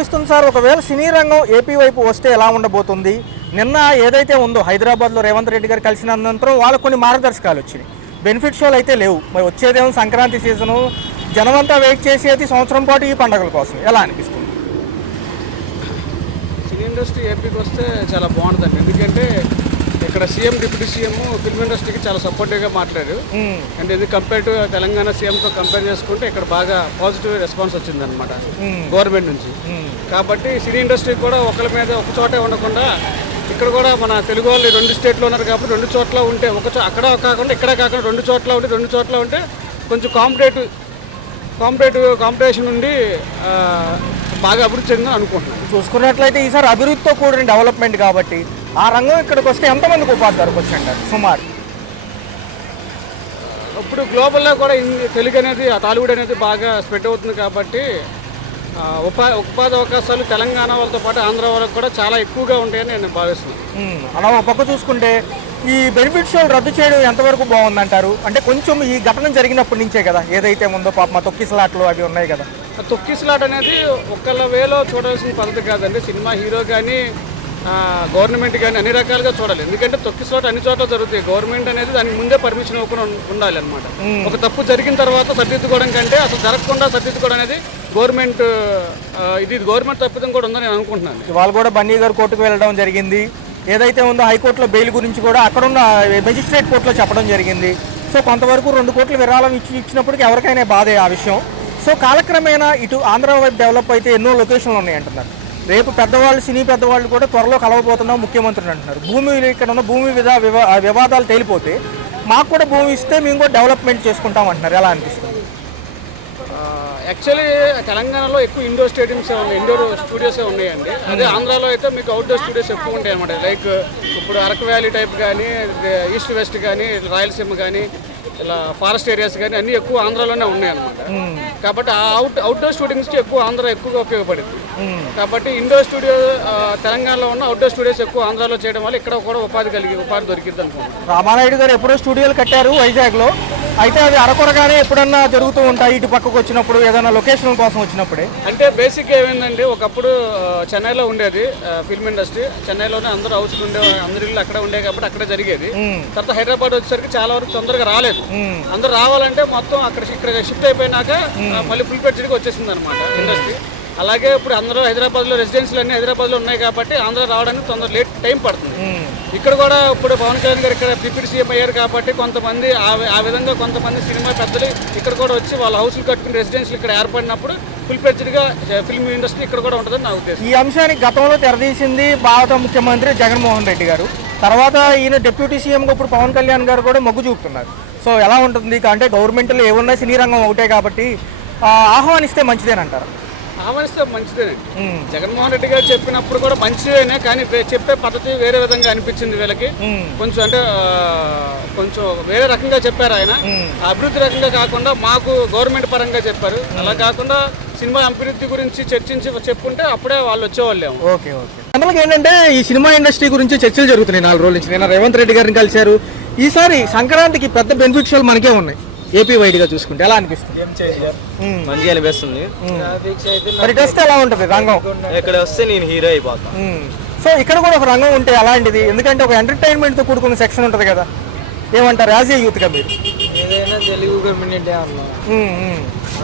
ఇస్తుంది సార్. ఒకవేళ సినీ రంగం ఏపీ వైపు వస్తే ఎలా ఉండబోతుంది? నిన్న ఏదైతే ఉందో హైదరాబాద్లో రేవంత్ రెడ్డి గారు కలిసిన అనంతరం వాళ్ళకు కొన్ని మార్గదర్శకాలు వచ్చినాయి. బెనిఫిట్ షోలు అయితే లేవు. మరి వచ్చేదేమో సంక్రాంతి సీజను, జనమంతా వెయిట్ చేసేది సంవత్సరం పాటు ఈ పండుగల కోసం. ఎలా అనిపిస్తుంది? సినీ ఇండస్ట్రీ ఏపీకి వస్తే చాలా బాగుంటుందండి. ఎందుకంటే ఇక్కడ సీఎం డిప్యూటీ సీఎం ఫిల్మ్ ఇండస్ట్రీకి చాలా సపోర్టివ్గా మాట్లాడారు. అండ్ ఇది కంపేర్ టు తెలంగాణ సీఎంతో కంపేర్ చేసుకుంటే ఇక్కడ బాగా పాజిటివ్ రెస్పాన్స్ వచ్చిందనమాట గవర్నమెంట్ నుంచి. కాబట్టి సినీ ఇండస్ట్రీ కూడా ఒకరి మీద ఒక చోటే ఉండకుండా ఇక్కడ కూడా మన తెలుగు వాళ్ళు 2 స్టేట్లో ఉన్నారు కాబట్టి 2 చోట్ల ఉంటే అక్కడ కాకుండా ఇక్కడ కాకుండా 2 చోట్ల ఉంటే కొంచెం కాంపిటీషన్ నుండి బాగా అభివృద్ధి చెందని అనుకుంటున్నాను. చూసుకున్నట్లయితే ఈసారి అభివృద్ధితో కూడిన డెవలప్మెంట్ కాబట్టి ఆ రంగం ఇక్కడికి వస్తే ఎంతమందికి ఉపాధి దొరకొచ్చు అంటారు సుమారు? ఇప్పుడు గ్లోబల్లో కూడా తెలుగు అనేది టాలీవుడ్ అనేది బాగా స్ప్రెడ్ అవుతుంది కాబట్టి ఉపాధి అవకాశాలు తెలంగాణ వాళ్ళతో పాటు ఆంధ్ర వాళ్ళకి కూడా చాలా ఎక్కువగా ఉంటాయని నేను భావిస్తున్నాను. అలా ఒక పక్క చూసుకుంటే ఈ బెనిఫిట్ షోలు రద్దు చేయడం ఎంతవరకు బాగుందంటారు? అంటే కొంచెం ఈ ఘటన జరిగినప్పటి నుంచే కదా ఏదైతే ఉందో పాప తొక్కిసలాట్లు అవి ఉన్నాయి కదా. తొక్కిసలాట అనేది ఒకళ్ళ వేలో చూడాల్సిన పద్ధతి కాదండి. సినిమా హీరో కానీ గవర్నమెంట్ కానీ అన్ని రకాలుగా చూడాలి. ఎందుకంటే తొక్కిసలాట అన్ని చోట్ల జరుగుతాయి. గవర్నమెంట్ అనేది దానికి ముందే పర్మిషన్ ఇవ్వకుండా ఉండాలి అనమాట. ఒక తప్పు జరిగిన తర్వాత సరిదిద్దుకోవడం కంటే అసలు జరగకుండా సరిదిద్దుకోవడం అనేది గవర్నమెంట్ తప్పిదం కూడా ఉందని నేను అనుకుంటున్నాను. వాళ్ళు కూడా బన్నీ గారు కోర్టుకు వెళ్ళడం జరిగింది. ఏదైతే ఉందో హైకోర్టులో బెయిల్ గురించి కూడా అక్కడున్న మెజిస్ట్రేట్ కోర్టులో చెప్పడం జరిగింది. సో కొంతవరకు 2 కోట్ల విరాళం ఇచ్చినప్పటికీ ఎవరికైనా బాధే ఆ విషయం. సో కాలక్రమేణా ఇటు ఆంధ్ర వైపు డెవలప్ అయితే ఎన్నో లొకేషన్లు ఉన్నాయి అంటున్నారు. రేపు పెద్దవాళ్ళు సినీ పెద్దవాళ్ళు కూడా త్వరలో కలవబోతున్నాం ముఖ్యమంత్రిని అంటున్నారు. ఇక్కడ ఉన్న భూమి వివాదాలు తేలిపోతే మాకు కూడా భూమి ఇస్తే మేము కూడా డెవలప్మెంట్ చేసుకుంటాం అంటున్నారు. ఎలా అనిపిస్తుంది? యాక్చువల్లీ తెలంగాణలో ఎక్కువ ఇండోర్ స్టూడియోసే ఉన్నాయండి. అదే ఆంధ్రాలో అయితే మీకు అవుట్డోర్ స్టూడియోస్ ఎక్కువ ఉంటాయి అనమాట. లైక్ ఇప్పుడు అరకు వ్యాలీ టైప్ కానీ, ఈస్ట్ వెస్ట్ కానీ, రాయలసీమ కానీ, ఇలా ఫారెస్ట్ ఏరియాస్ కానీ అన్నీ ఎక్కువ ఆంధ్రాలోనే ఉన్నాయన్నమాట. కాబట్టి ఆ అవుట్డోర్ షూటింగ్స్ ఎక్కువగా ఉపయోగపడింది. కాబట్టి ఇండోర్ స్టూడియో తెలంగాణలో ఉన్న అవుట్డోర్ స్టూడియోస్ ఎక్కువ ఆంధ్రాలో చేయడం వల్ల ఇక్కడ కూడా ఉపాధి దొరికింది అనుకుంటున్నాను. రామానాయుడు గారు ఎప్పుడో స్టూడియోలు కట్టారు వైజాగ్లో. అయితే అవి అరకొరగానే ఎప్పుడన్నా జరుగుతూ ఉంటాయి ఇటు పక్కకు వచ్చినప్పుడు, ఏదైనా లొకేషన్ కోసం వచ్చినప్పుడే. అంటే బేసిక్ ఏమైందండి, ఒకప్పుడు చెన్నైలో ఉండేది ఫిల్మ్ ఇండస్ట్రీ. చెన్నైలోనే అందరూ హౌస్లు అందరి ఇల్లు అక్కడ ఉండే కాబట్టి అక్కడే జరిగేది. తర్వాత హైదరాబాద్ వచ్చేసరికి చాలా వరకు తొందరగా రాలేదు. అందరూ రావాలంటే మొత్తం ఇక్కడ షిఫ్ట్ అయిపోయినాక మళ్ళీ ఫుల్ ఫ్లెడ్జ్డ్గా వచ్చేసింది అనమాట ఇండస్ట్రీ. అలాగే ఇప్పుడు అందరూ హైదరాబాద్లో రెసిడెన్సీలు అన్నీ హైదరాబాద్లో ఉన్నాయి కాబట్టి ఆంధ్ర రావడానికి లేట్ టైం పడుతుంది. ఇక్కడ కూడా ఇప్పుడు పవన్ కళ్యాణ్ గారు ఇక్కడ డిప్యూటీ సీఎం అయ్యారు కాబట్టి కొంతమంది ఆ విధంగా కొంతమంది సినిమా పెద్దలు ఇక్కడ కూడా వచ్చి వాళ్ళ హౌస్లు కట్టుకుని రెసిడెన్సీలు ఇక్కడ ఏర్పడినప్పుడు ఫుల్ ఫ్లెడ్జ్డ్గా ఫిల్మ్ ఇండస్ట్రీ ఇక్కడ కూడా ఉంటుందని నా ఉద్దేశం. ఈ అంశానికి గతంలో తెరదీసింది భారత ముఖ్యమంత్రి జగన్మోహన్ రెడ్డి గారు. తర్వాత ఈయన డిప్యూటీ సీఎంగా ఇప్పుడు పవన్ కళ్యాణ్ గారు కూడా మొగ్గు చూపుతున్నారు. సో ఎలా ఉంటుంది? అంటే గవర్నమెంట్లో ఏమున్నా సినీ రంగం ఒకటే కాబట్టి ఆహ్వానిస్తే మంచిదేనంటారు? ఆహ్వానిస్తే మంచిదేనండి. జగన్మోహన్ రెడ్డి గారు చెప్పినప్పుడు కూడా మంచిదేనే, కానీ చెప్పే పద్ధతి వేరే విధంగా అనిపించింది వీళ్ళకి. కొంచెం వేరే రకంగా చెప్పారు ఆయన. అభివృద్ధి రకంగా కాకుండా మాకు గవర్నమెంట్ పరంగా చెప్పారు. అలా కాకుండా సినిమా అభివృద్ధి గురించి చెప్పుకుంటే అప్పుడే వాళ్ళు వచ్చేవాళ్ళేమో. Okay okay. అందులో ఏంటంటే ఈ సినిమా ఇండస్ట్రీ గురించి చర్చలు జరుగుతున్నాయి 4 రోజుల నుంచి. నేను రేవంత్ రెడ్డి గారిని కలిశారు. ఈసారి సంక్రాంతికి పెద్ద బెనిఫిట్ షోలు మనకే ఉన్నాయి ఏపీ వైడ్ గా చూసుకుంటే. ఎలా అనిపిస్తుంది? మంచిగా అనిపిస్తుంది. మరి వస్తే ఎలా ఉంటుంది రంగం? ఇక్కడ వస్తే నేను హీరో అయిపోతాను. సో ఇక్కడ కూడా ఒక రంగం ఉంటే అలాంటిది, ఎందుకంటే ఒక ఎంటర్టైన్మెంట్ తో కూడుకున్న సెక్షన్ ఉంటుంది కదా. ఏమంటారు యాజ్ ఏ యూత్ గా మీరు? ఏదైనా తెలుగు కమ్యూనిటీ అన్నా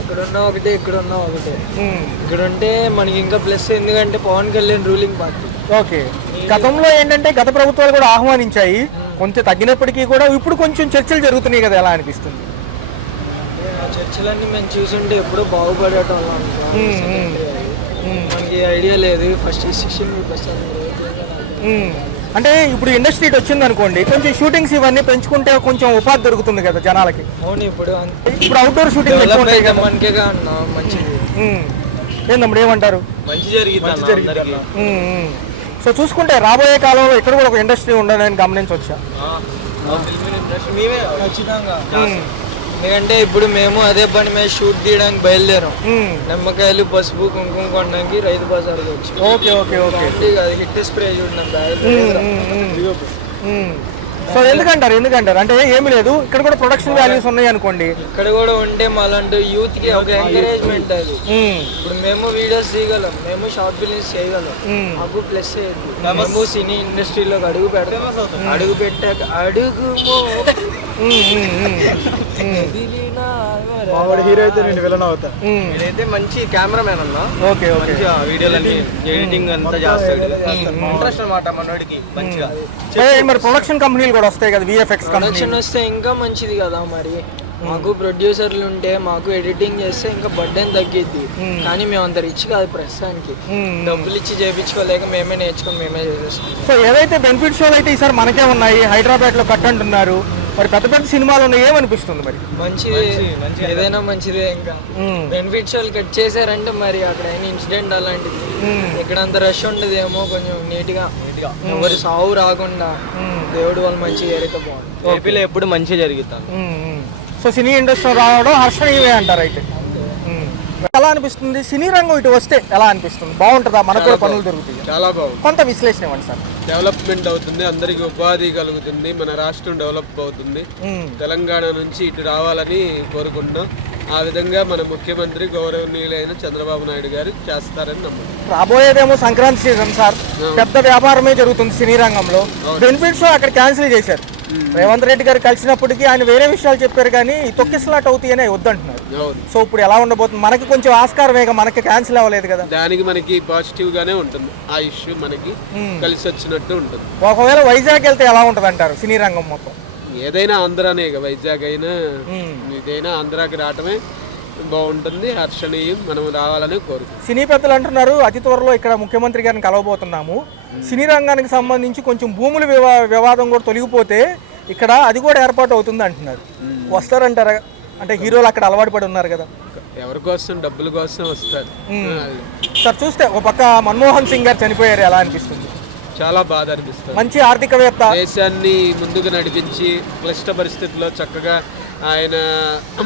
అక్కడ ఉన్న ఒకటే, ఇక్కడ ఉన్న ఒకటే. ఇక్కడ ఉంటే మనకి ఇంకా ప్లస్, ఎందుకంటే Pawan Kalyan ruling party. Okay. గతంలో ఏంటంటే గత ప్రభుత్వాలు కూడా ఆహ్వానించాయి, కొంచెం తగ్గినప్పటికీ కూడా ఇప్పుడు కొంచెం చర్చలు జరుగుతున్నాయి కదా. ఎలా అనిపిస్తుంది? చర్చలన్నీ మేము చూసుంటే ఎప్పుడో బాగుపడటం మనకి ఐడియా లేదు. ఫస్ట్ 16% అంటే ఇప్పుడు ఇండస్ట్రీ వచ్చింది అనుకోండి, కొంచెం షూటింగ్స్ ఇవన్నీ పెంచుకుంటే కొంచెం ఉపాధి దొరుకుతుంది కదా జనాలకి. అవును. ఇప్పుడు అవుట్డోర్ షూటింగ్ మనకేగా అన్నా మంచిది. ఏందప్పుడు ఏమంటారు? మంచి జరిగింది. సో చూసుకుంటే రాబోయే కాలంలో ఇక్కడ కూడా ఒక ఇండస్ట్రీ ఉండాలని గమనించవచ్చా? ఖచ్చితంగా. ఎందుకంటే ఇప్పుడు మేము అదే పని మీద షూట్ తీయడానికి బయలుదేరాం. నిమ్మకాయలు, పసుపు, కుంకుమ కొనడానికి రైతు బజార్కి వచ్చి. Okay okay okay. Hit spray చూడండి. సో ఎందుకంటారు అంటే ఏమి లేదు, ఇక్కడ కూడా ప్రొడక్షన్ వాల్యూస్ ఉన్నాయి అనుకోండి. ఇక్కడ కూడా ఉంటే మాలాంటి యూత్ కి ఒక ఎంకరేజ్మెంట్ అది. ఇప్పుడు మేము వీడియోస్ తీయగలం, మేము షార్ట్ ఫిల్మ్స్ చేయగలం, మాకు ప్లస్ మేము సినీ ఇండస్ట్రీలోకి అడుగు పెడతాం. అడుగు పెట్టాక హీరో అయితే నేను విలన్ అవుతా. నేనైతే మంచి కెమెరామెన్ అన్నా. ఓకే మంచిగా వీడియోలన్నీ ఎడిటింగ్ అంతా చేస్తాడు. ఇంట్రెస్ట్ అన్నమాట మనోడికి మంచిగా. మరి ప్రొడక్షన్ కంపెనీలు కూడా వస్తాయి కదా, విఎఫ్ఎక్స్ ప్రొడక్షన్ వస్తే ఇంకా మంచిది కదా. మరి మాకు ప్రొడ్యూసర్లు ఉంటే మాకు ఎడిటింగ్ చేస్తే ఇంకా బర్డెన్ తగ్గిద్ది. కానీ మేము అంత రిచ్ కాదు ప్రస్తుతానికి, డబ్బులు ఇచ్చి చేయించుకోలేక మేమే నేర్చుకొని మేమే చేసేస్తాం. సో ఏదైతే బెనిఫిట్ షోలు అయితే ఈసారి మనకే ఉన్నాయి, హైదరాబాద్ లో కట్ అంటున్నారు, మరి పెద్ద పెద్ద సినిమాలు ఉన్నాయి, ఏమనిపిస్తుంది మరి? మంచిది, ఏదైనా మంచిదే. ఇంకా బెనిఫిట్ షోలు కట్ చేశారంటే మరి అక్కడ అయిన ఇన్సిడెంట్ అలాంటిది, ఇక్కడ అంత రష్ ఉండదేమో, కొంచెం నీట్ గా ఎవరు సావు రాకుండా దేవుడు వాళ్ళు మంచిగా ఏరైతే బాగుంది. ఏపీలో ఎప్పుడు మంచిగా జరుగుతాను. సో సినీ ఇండస్ట్రీ రావడం హర్షణీయమే అంటారు. అయితే ఎలా అనిపిస్తుంది సినీ రంగం ఇటు వస్తే? ఎలా అనిపిస్తుంది? బాగుంటుందా? మనకు కూడా పనులు దొరుకుతాయి? చాలా బాగుంది. కొంత విశ్లేషణ ఇవ్వండి సార్. డెవలప్మెంట్ అవుతుంది, అందరికి ఉపాధి కలుగుతుంది, మన రాష్ట్రం డెవలప్ అవుతుంది. తెలంగాణ నుంచి ఇటు రావాలని కోరుకుంటున్నాం. ఆ విధంగా మన ముఖ్యమంత్రి గౌరవనీయులైన చంద్రబాబు నాయుడు గారు చేస్తారని నమ్ముతున్నాం. రాబోయేదేమో సంక్రాంతి సీజన్ సార్, పెద్ద వ్యాపారమే జరుగుతుంది సినీ రంగంలో. బెనిఫిట్ షో అక్కడ క్యాన్సిల్ చేశారు. రేవంత్ రెడ్డి గారు కలిసినప్పటికీ ఆయన వేరే విషయాలు చెప్పారు, కానీ తొక్కిసలాట్ అవుతాయని వద్దంటున్నారు. సో ఇప్పుడు ఎలా ఉండబోతుంది? మనకి కొంచెం ఆస్కారమేగా, మనకి క్యాన్సిల్ అవ్వలేదు కదా. దానికి మనకి పాజిటివ్ గానే ఉంటుంది, ఆ ఇష్యూ మనకి కలిసి వచ్చినట్టు ఉంటుంది. ఒకవేళ వైజాగ్ వెళ్తే ఎలా ఉంటుంది అంటారు సినీ రంగం మొత్తం? ఏదైనా ఆంధ్రానే, వైజాగ్ అయినా ఇదైనా ఆంధ్రాకి రావటమే బాగుంటుంది, హర్షణీయం. మనం రావాలని కోరుకుంటున్నాం. సినీ పెద్దలు అంటున్నారు అతి త్వరలో ఇక్కడ ముఖ్యమంత్రి గారిని కలవబోతున్నాము, సినీ రంగానికి సంబంధించి కొంచెం భూముల వివాదం కూడా తొలగిపోతే ఇక్కడ అది కూడా ఏర్పాటు అవుతుంది అంటున్నారు. వస్తారంటారా? అంటే హీరోలు అక్కడ అలవాటు పడి ఉన్నారు కదా, ఎవరి కోసం? డబ్బుల కోసం వస్తారు సార్. చూస్తే ఒక పక్క మన్మోహన్ సింగ్ గారు చనిపోయారు, ఎలా అనిపిస్తుంది? చాలా బాధ అనిపిస్తుంది. మంచి ఆర్థికవేత్త, దేశాన్ని ముందుకు నడిపించి క్లిష్ట పరిస్థితుల్లో చక్కగా ఆయన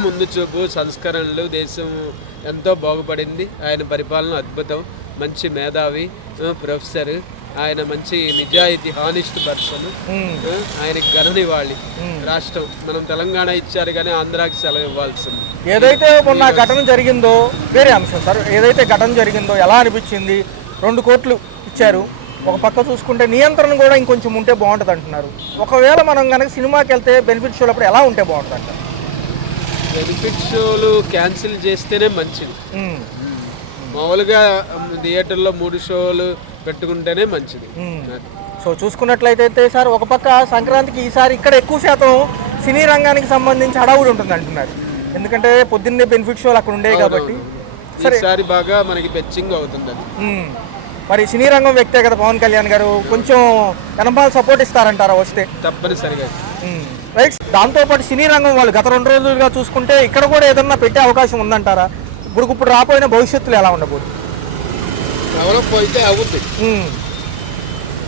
ముందు చూపు, సంస్కరణలు, దేశం ఎంతో బాగుపడింది. ఆయన పరిపాలన అద్భుతం. మంచి మేధావి, ప్రొఫెసర్, ఆయన మంచి నిజాయితీ, హానెస్ట్ పర్సన్. ఆయనకి ఘననివ్వాలి. రాష్ట్రం మనం తెలంగాణ ఇచ్చారు కానీ ఆంధ్రాకి సెలవు ఇవ్వాల్సింది. ఏదైతే మొన్న ఘటన జరిగిందో వేరే అంశం సార్, ఏదైతే ఘటన జరిగిందో ఎలా అనిపించింది? 2 కోట్లు ఇచ్చారు, ఒక పక్క చూసుకుంటే నియంత్రణ కూడా ఇంకొంచెం ఉంటే బాగుంటుంది అంటున్నారు. ఒకవేళ మనం కనుక సినిమాకి వెళ్తే బెనిఫిట్ షోలు అప్పుడు ఎలా ఉంటే బాగుంటుంది అంటారు? బెనిఫిట్ షోలు క్యాన్సిల్ చేస్తేనే మంచిది. మామూలుగా థియేటర్లో 3 షోలు పెట్టుకుంటేనే మంచిది. సో చూసుకున్నట్లయితే సార్, ఒక పక్క సంక్రాంతికి ఈసారి ఇక్కడ ఎక్కువ శాతం సినీ రంగానికి సంబంధించి హడావుడి ఉంటుంది అంటున్నారు, ఎందుకంటే పొద్దున్నే బెనిఫిట్ షోలు అక్కడ ఉండేవి కాబట్టి. ఈసారి బాగా మనకి బెచ్చింగ్ అవుతుంది. మరి సినీ రంగం వ్యక్తే కదా పవన్ కళ్యాణ్ గారు, కొంచెం వెనపాల సపోర్ట్ ఇస్తారంటారా వస్తే? తప్పనిసరిగా. రైట్. దాంతోపాటు సినీ రంగం వాళ్ళు గత 2 రోజులుగా చూసుకుంటే ఇక్కడ కూడా ఏదన్నా పెట్టే అవకాశం ఉందంటారా? ఇప్పుడు రాపోయిన భవిష్యత్తులో ఎలా ఉండబోతుంది? డెవలప్ అయితే అవుద్ది,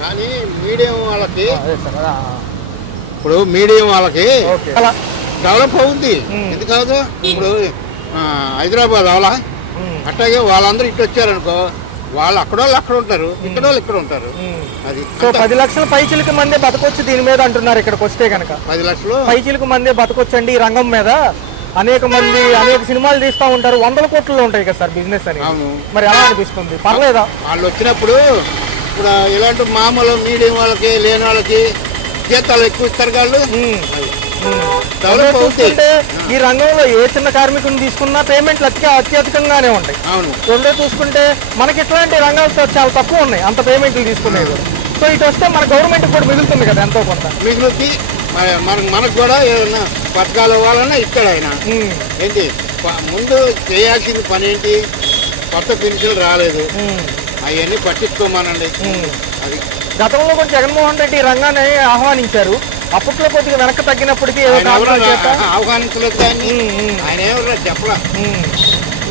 కానీ మీడియం వాళ్ళకి, ఇప్పుడు మీడియం వాళ్ళకి డెవలప్ అవుద్ది. ఎందుకు కాదు? ఇప్పుడు హైదరాబాద్ అవలా, అట్లాగే వాళ్ళందరూ ఇటు వచ్చారనుకో, వాళ్ళు అక్కడ ఉంటారు, ఇక్కడ వాళ్ళు ఇక్కడ ఉంటారు. అది 10 లక్షల పైచిలకు మంది బతకొచ్చు దీని మీద అంటున్నారు. ఇక్కడికి వస్తే కనుక 10 లక్షలు పైచిలకు మంది బతకొచ్చండి ఈ రంగం మీద. అనేక మంది అనేక సినిమాలు తీస్తూ ఉంటారు, 100 కోట్లలో ఉంటాయి కదా సార్ బిజినెస్ అని. మరి ఎలా అనిపిస్తుంది? పర్లేదా? వాళ్ళు వచ్చినప్పుడు ఇప్పుడు ఇలాంటి మామూలు మీడియం వాళ్ళకి, లేని వాళ్ళకి జీతాలు ఎక్కువ ఇస్తారు వాళ్ళు. చూసుకుంటే ఈ రంగంలో ఏ చిన్న కార్మికుని తీసుకున్నా పేమెంట్లు అత్యధికంగానే ఉంటాయి. రెండో చూసుకుంటే మనకి ఇట్లాంటి రంగాలతో చాలా తక్కువ ఉన్నాయి అంత పేమెంట్లు తీసుకునేది. సో ఇటు వస్తే మన గవర్నమెంట్ కూడా మిగులుతుంది కదా ఎంతో కొంత. మిగులుతుంది. మనకు కూడా ఏదన్నా పథకాలు ఇవ్వాలన్నా ఇస్తాడు ఆయన. ఏంటి ముందు చేయాల్సిన పని ఏంటి? కొత్త పెన్షన్లు రాలేదు, అవన్నీ పట్టించుకోమానండి. అది గతంలో కూడా జగన్మోహన్ రెడ్డి రంగాన్ని ఆహ్వానించారు, అప్పట్లో కొద్దిగా వెనక్కి తగ్గినప్పటికీ ఆహ్వానించలేదు, కానీ ఆయన ఏమన్నా చెప్పలా.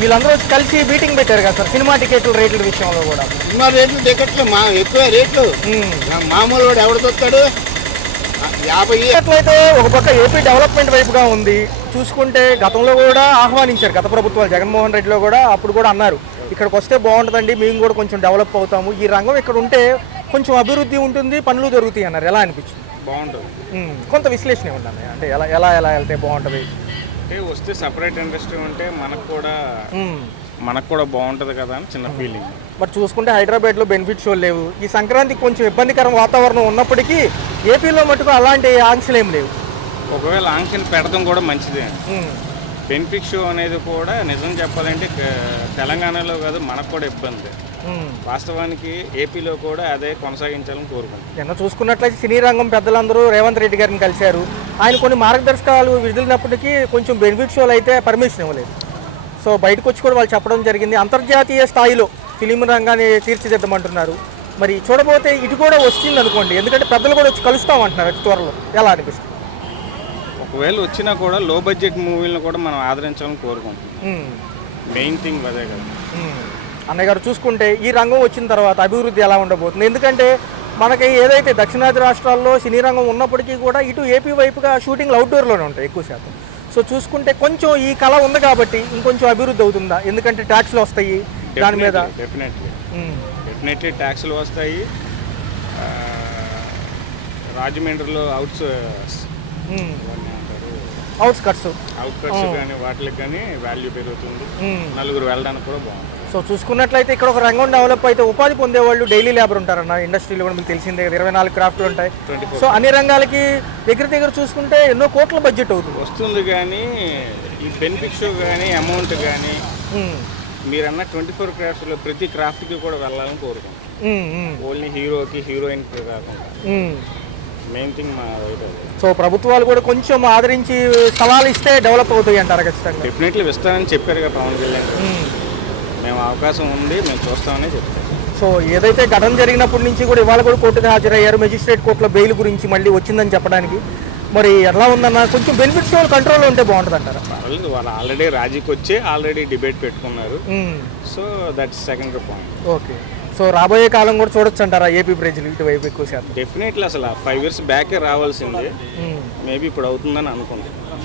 వీళ్ళందరూ కలిసి మీటింగ్ పెట్టారు కదా సార్ సినిమా టికెట్ల రేట్ల విషయంలో కూడా. సినిమా రేట్లు టికెట్లు ఎక్కువ రేట్లు, మామూలు వాడు ఎవరికొస్తాడు? 50. అట్లయితే ఒక పక్క ఏపీ డెవలప్మెంట్ వైపుగా ఉంది. చూసుకుంటే గతంలో కూడా ఆహ్వానించారు గత ప్రభుత్వాలు, జగన్మోహన్ రెడ్డిలో కూడా అప్పుడు కూడా అన్నారు ఇక్కడికి వస్తే బాగుంటుందండి, మేము కూడా కొంచెం డెవలప్ అవుతాము, ఈ రంగం ఇక్కడ ఉంటే కొంచెం అభివృద్ధి ఉంటుంది, పనులు దొరుకుతాయి అన్నారు. ఎలా అనిపించింది? బాగుంటుంది. కొంత విశ్లేషణ ఇవ్వండి అంటే ఎలా ఎలా ఎలా వెళ్తే బాగుంటుంది. అంటే వస్తే సపరేట్ ఇండస్ట్రీ ఉంటే మనకు కూడా బాగుంటుంది కదా అని చిన్న ఫీలింగ్. మరి చూసుకుంటే హైదరాబాద్లో బెనిఫిట్ షోలు లేవు. ఈ సంక్రాంతికి కొంచెం ఇబ్బందికరం వాతావరణం ఉన్నప్పటికీ ఏపీలో మటుకు అలాంటి ఆంక్షలు ఏం లేవు. ఒకవేళ ఆంక్షలు పెడతాం కూడా మంచిదే. బెనిఫిట్ షో అనేది కూడా నిజం చెప్పాలంటే తెలంగాణలో కాదు మనకు కూడా ఇబ్బంది. వాస్తవానికి ఏపీలో కూడా అదే కొనసాగించాలని కోరుకుంటున్నాం. నిన్న చూసుకున్నట్లయితే సినీ రంగం పెద్దలందరూ రేవంత్ రెడ్డి గారిని కలిశారు. ఆయన కొన్ని మార్గదర్శకాలు విదిలినప్పటికీ కొంచెం బెనిఫిట్ షోలు అయితే పర్మిషన్ ఇవ్వలేదు. సో బయటకు వచ్చి కూడా వాళ్ళు చెప్పడం జరిగింది. అంతర్జాతీయ స్థాయిలో ఫిలిం రంగాన్ని తీర్చిదిద్దమంటున్నారు. మరి చూడబోతే ఇటు కూడా వస్తుంది అనుకోండి, ఎందుకంటే పెద్దలు కూడా వచ్చి కలుస్తామంటున్నారు అతి త్వరలో. ఎలా అనిపిస్తుంది? ఒకవేళ వచ్చినా కూడా లో బడ్జెట్ మూవీలను కూడా మనం ఆదరించాలని కోరుకుంటున్నాం. మెయిన్ థింగ్ అదే కదా. అన్నయ్య గారు చూసుకుంటే ఈ రంగం వచ్చిన తర్వాత అభివృద్ధి ఎలా ఉండబోతుంది? ఎందుకంటే మనకి ఏదైతే దక్షిణాది రాష్ట్రాల్లో సినీ రంగం ఉన్నప్పటికీ కూడా ఇటు ఏపీ వైపుగా షూటింగ్లు అవుట్డోర్లోనే ఉంటాయి ఎక్కువ శాతం. సో చూసుకుంటే కొంచెం ఈ కళ ఉంది కాబట్టి ఇంకొంచెం అభివృద్ధి అవుతుందా? ఎందుకంటే ట్యాక్స్లు వస్తాయి దాని మీద. డెఫినెట్లీ ట్యాక్స్లు వస్తాయి. రాజమండ్రిలో అవుట్స్కట్స్ కానీ వాటికి కానీ వాల్యూ పెరుగుతుంది. నలుగురు వెళ్ళడానికి కూడా బాగుంటుంది. సో చూసుకున్నట్లయితే ఇక్కడ ఒక రంగం డెవలప్ అయితే ఉపాధి పొందేవాళ్ళు డైలీ లేబర్ ఉంటారన్న ఇండస్ట్రీలో కూడా మీకు తెలిసిందే కదా. 24 క్రాఫ్ట్లు ఉంటాయి. సో అన్ని రంగాలకి దగ్గర చూసుకుంటే ఎన్నో కోట్ల బడ్జెట్ అవుతుంది వస్తుంది. కానీ ఈ బెనిఫిట్ షో కానీ అమౌంట్ కానీ మీరన్న 24 క్రాఫ్ట్స్లో ప్రతి క్రాఫ్ట్కి కూడా వెళ్ళాలని కోరుకుంటాం. ఓన్లీ హీరోకి హీరోయిన్కి కాకుండా మెయిన్ థింగ్ మా వైపు. సో ప్రభుత్వాలు కూడా కొంచెం ఆదరించి స్థలాలు ఇస్తే డెవలప్ అవుతాయి అంటారు ఖచ్చితంగా. డెఫినెట్లీ ఇస్తానని చెప్పారు కదా పవన్ కళ్యాణ్. మేము అవకాశం ఉంది, మేము చూస్తామని చెప్తాం. సో ఏదైతే ఘటన జరిగినప్పటి నుంచి కూడా ఇవాళ కూడా కోర్టుకు హాజరయ్యారు. మెజిస్ట్రేట్ కోర్టులో బెయిల్ గురించి మళ్ళీ వచ్చిందని చెప్పడానికి మరి ఎలా ఉందన్న కొంచెం బెనిఫిట్ షోలు కంట్రోల్లో ఉంటే బాగుంటుంది అంటారా? వాళ్ళు ఆల్రెడీ రాజీకి వచ్చి ఆల్రెడీ డిబేట్ పెట్టుకున్నారు. So that's secondary point. Okay. So రాబోయే కాలం కూడా చూడొచ్చు అంటారా ఏపీ ప్రజలు ఇటువైపు ఎక్కువ శాతం? డెఫినెట్లీ అసలు 5 years బ్యాకే రావాల్సిందే. మేబీ ఇప్పుడు అవుతుందని అనుకుంటున్నాను.